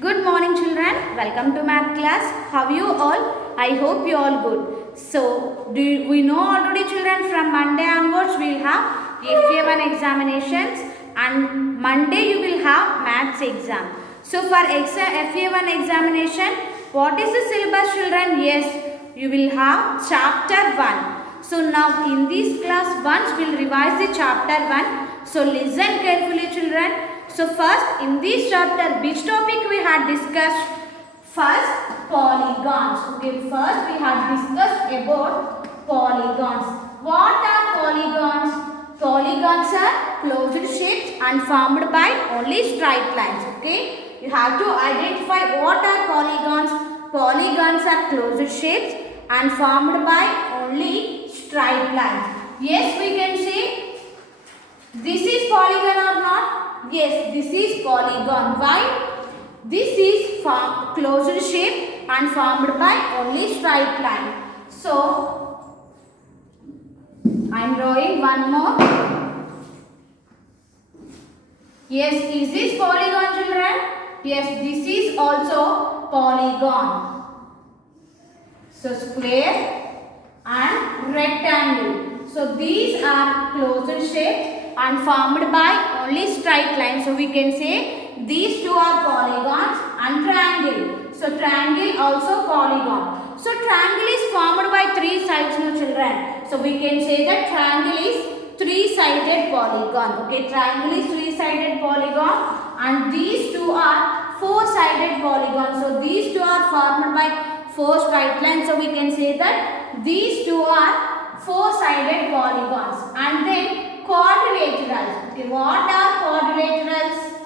Good morning children, welcome to math class. How you all? I hope you all good. So, we know already children from Monday onwards we will have FA1 examinations and Monday you will have maths exam. So, for FA1 examination, what is the syllabus children? Yes, you will have chapter 1. So, now in this class once we will revise the chapter 1. So, listen carefully children. So first in this chapter which topic we had discussed? First polygons. Okay, first we had discussed about polygons. What are polygons? Polygons are closed shapes and formed by only straight lines. Okay, you have to identify what are polygons. Polygons are closed shapes and formed by only straight lines. Yes, we can say this is polygon or not? Yes, this is polygon. Why? This is closed shape and formed by only straight line. So, I am drawing one more. Yes, is this polygon children? Yes, this is also polygon. So, square and rectangle. So, these are closed shapes and formed by only straight lines. So we can say these two are polygons and triangle. So triangle also polygon. So triangle is formed by three sides, no children. So we can say that triangle is three-sided polygon. Okay, triangle is three-sided polygon and these two are four-sided polygon. So these two are formed by four straight lines. So we can say that these two are four-sided polygons. And then quadrilaterals. Okay, what are quadrilaterals?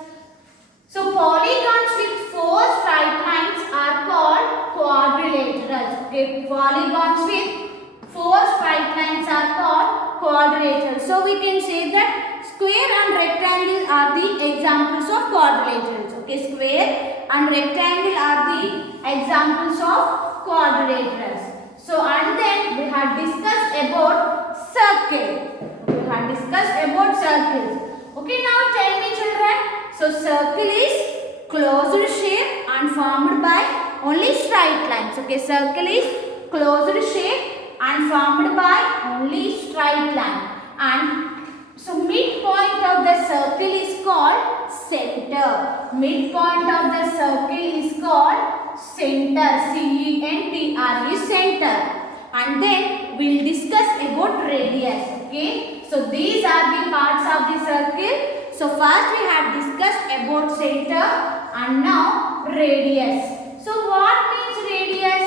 So polygons with four straight lines are called quadrilaterals. Okay, polygons with four straight lines are called quadrilaterals. So we can say that square and rectangle are the examples of quadrilaterals. Okay, square and rectangle are the examples of quadrilaterals. So and then we had discussed about circle. We had discussed about circles. Okay, now tell me children. So circle is closed shape and formed by only straight lines. Okay, circle is closed shape and formed by only straight line. And so midpoint of the circle is called center. Midpoint of the circle is called center. C-E-N-T-R is center. And then we will discuss about radius. Okay, so these are the parts of the circle. So first we have discussed about center and now radius. So what means radius?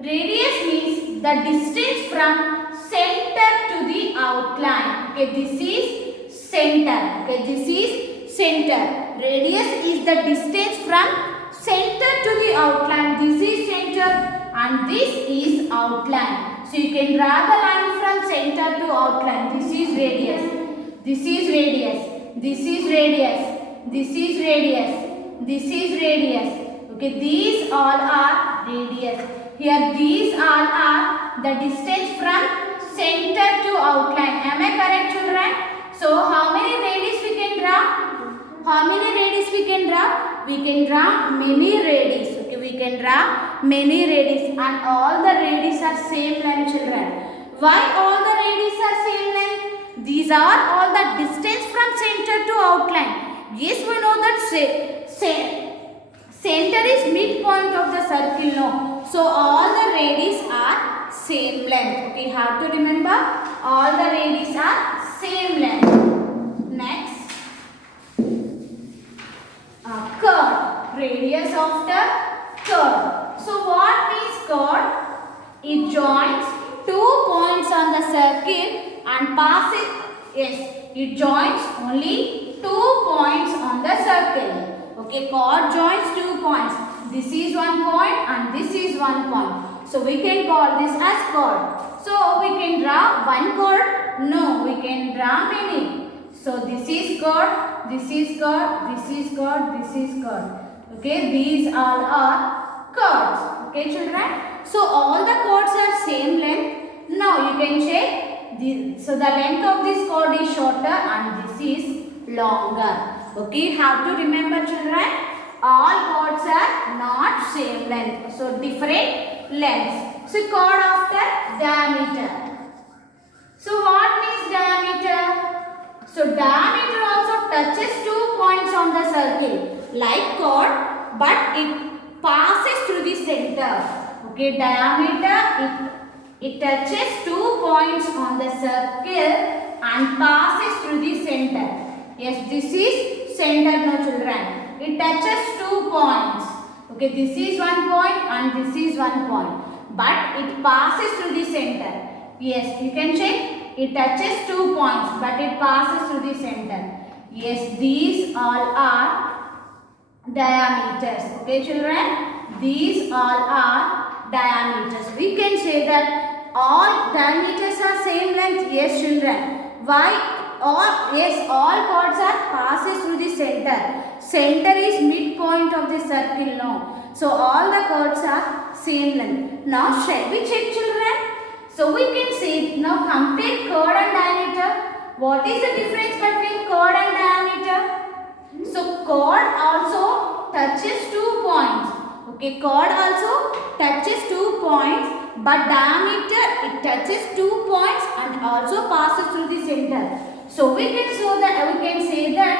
Radius means the distance from center to the outline. Okay, this is center. Okay, this is center. Radius is the distance from center to the outline. This is center and this is outline. So you can draw the line from center to outline. This is radius. This is radius. This is radius. This is radius. This is radius. Okay, these all are radius. Here these all are the distance from center to outline. Am I correct children? So how many radius we can draw? How many radius we can draw? We can draw many radius. Okay, we can draw many radius and all the radius are same length children. Why all the radius are same length? These are all the distance from center to outline. Yes, we know that center is midpoint of the circle. No. So all the radius are same length. Okay, have to remember all the radius are same length. Next. Curve. Radius of the curve. So what is curve? It joins 2 points on the circle and passes. Yes, it joins only 2 points on the circle. Okay, chord joins 2 points. This is 1 point and this is 1 point. So we can call this as chord. So we can draw one chord? No, we can draw many. So this is chord, this is chord, this is chord, this is chord. Okay, these all are chords. Okay, children. So all the chords are same length. Now you can check. So the length of this chord is shorter and this is longer. Okay, have to remember children, all chords same length. So different lengths. So chord after diameter. So what means diameter? So diameter also touches 2 points on the circle like chord, but it passes through the center. Okay, diameter it touches 2 points on the circle and passes through the center. Yes, this is center now children. It touches 2 points. Okay, this is 1 point and this is 1 point. But it passes through the center. Yes, you can check. It touches 2 points but it passes through the center. Yes, these all are diameters. Okay children, these all are diameters. We can say that all diameters are same length. Yes children. Why? All chords are passes through the center. Center is midpoint of the circle now. So all the chords are same length. Now shall we check children? So we can say, now compare chord and diameter. What is the difference between chord and diameter? So chord also touches 2 points. Okay, chord also touches 2 points, but diameter it touches 2 points and also passes through the center. So we can say that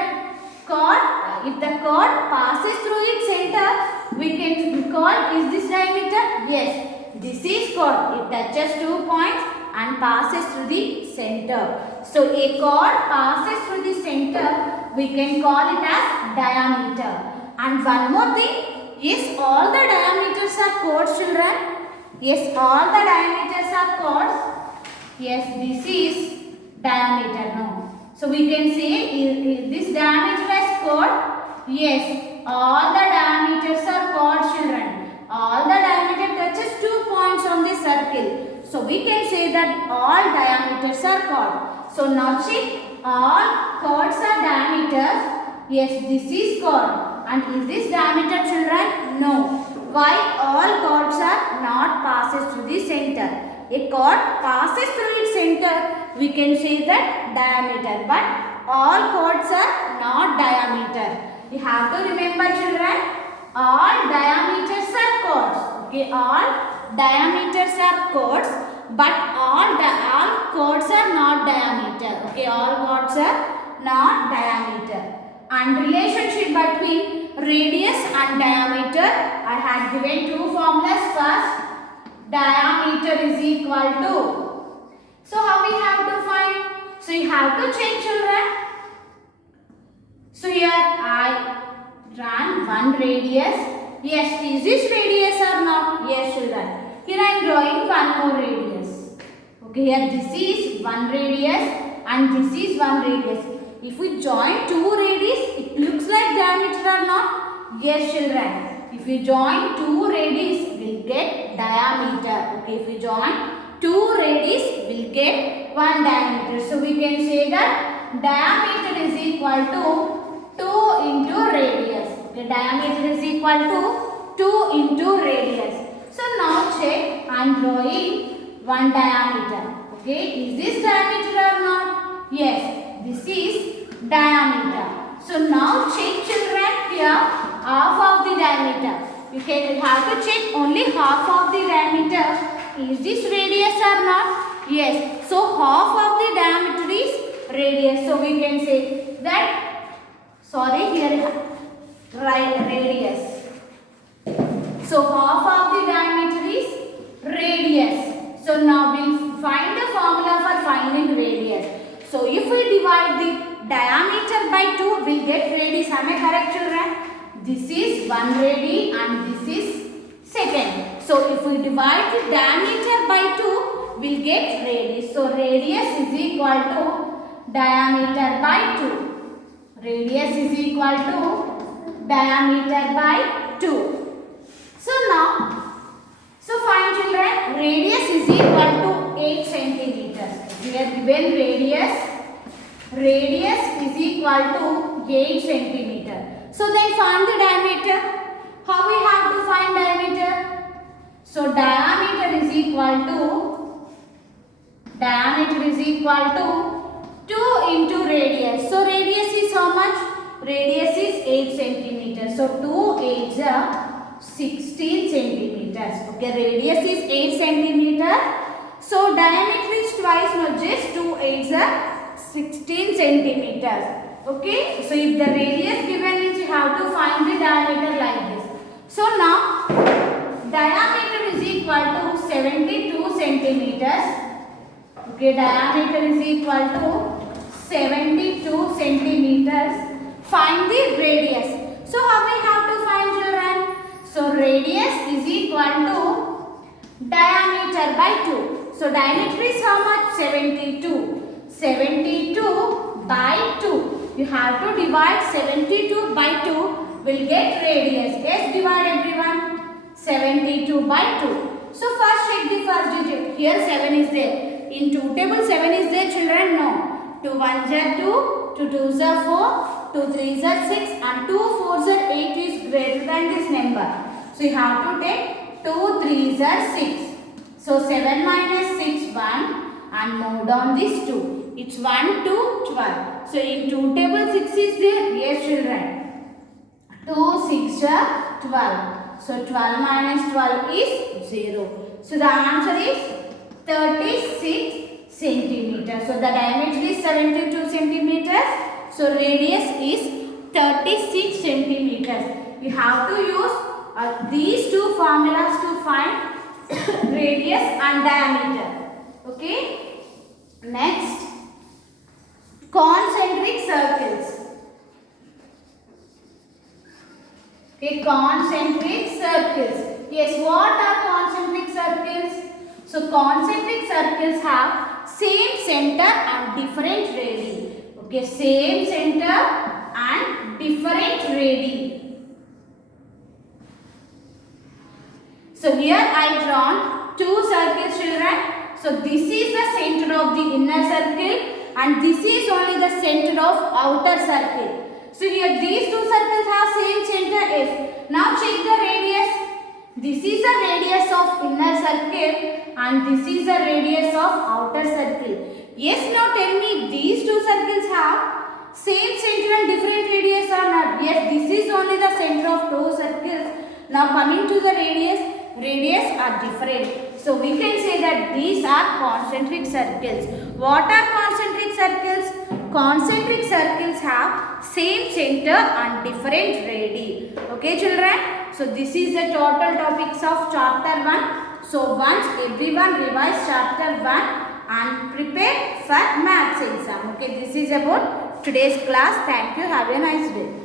chord, if the chord passes through its center, we can call, is this diameter? Yes. This is chord. It touches 2 points and passes through the center. So a chord passes through the center. We can call it as diameter. And one more thing. Yes, all the diameters are chords children. Yes, all the diameters are chords. Yes, this is diameter now. So we can say is this diameter as chord. Yes, all the diameters are chords children. All the diameter touches 2 points on the circle. So we can say that all diameters are chord. So now check, all chords are diameters. Yes, this is chord. And is this diameter children? No. Why? All chords are not passes through the center. A chord passes through its center, we can say that diameter. But all chords are not diameter. You have to remember children. All diameters are chords. Okay, all diameters are chords, but all chords are not diameter. Okay, all chords are not diameter. And relationship between radius and diameter, I had given two formulas. First, diameter is equal to. So how we have to find? So you have to check children. So here I ran one radius. Yes, is this radius or not? Yes children. Here I am drawing one more radius. Okay, here this is one radius and this is one radius. If we join two radius, it looks like diameter or not? Yes children. If we join two radius, we'll get diameter. Okay, if we join two radius, we'll get one diameter. So we can say that diameter is equal to 2 into radius. Okay, diameter is equal to 2 into radius. So now check, I am drawing one diameter. Okay, is this diameter or not? Yes, this is diameter. So now check children, here half of the diameter. You can have to check only half of the diameter. Is this radius or not? Yes. So half of the diameter is radius. So we can say that, sorry, here right radius. So half of the diameter is radius. So now we'll find the formula for finding radius. So if we divide the diameter by 2, we'll get radius. Am I correct children? This is one radius and this is second. So if we divide the diameter by 2, we'll get radius. So radius is equal to diameter by 2. Radius is equal to diameter by 2. So now, so find children, radius is equal to 8 centimeters. We are given radius is equal to 8 centimeters. So then find the diameter. How we have to find diameter? So diameter is equal to 2 into radius. So radius is how much? Radius is 8 centimeters. So 2 8s are. 16 centimeters. Okay, radius is 8 centimeter. So diameter is twice, not just 2 8s are 16 centimeters. Okay, so if the radius given is, you have to find the diameter like this. So now diameter is equal to 72 centimeters. Okay, diameter is equal to 72 centimeters. Find the radius. So how we have to find, children? So radius is equal to diameter by 2. So diameter is how much? 72. 72 by 2. You have to divide 72 by 2. Will get radius. Yes, divide everyone. 72 by 2. So first check the first digit. Here 7 is there. In 2 table 7 is there, children? No. 2 1s are 2, 2 2s are 4, 2 3s are 6 and 2 4s are 8 is greater than this number. So you have to take 2 3s are 6. So 7 minus 6 1 and move down this 2. It's 1 2 12. So in 2 table 6 is there? Yes, children. 2 6 are 12. So 12 minus 12 is 0. So the answer is 36 centimeters. So the diameter is 72 centimeters. So radius is 36 centimeters. You have to use these two formulas to find radius and diameter. Okay. Next, concentric circles. Okay, concentric circles. Yes, what are concentric circles? So concentric circles have same center and different radii. Okay, same center and different radii. So here I drawn two circles, children. So this is the center of the inner circle and this is only the center of outer circle. So here these two circles have same center S. Now check the radius. This is the radius of inner circle and this is the radius of outer circle. Yes, now tell me, these two circles have same center and different radius or not? Yes, this is only the center of two circles. Now coming to the radius are different. So we can say that these are concentric circles. What are concentric circles? Concentric circles have same center and different radii. Okay, children? So this is the total topics of chapter 1. So once everyone revise chapter 1 and prepare for maths exam. Okay, this is about today's class. Thank you. Have a nice day.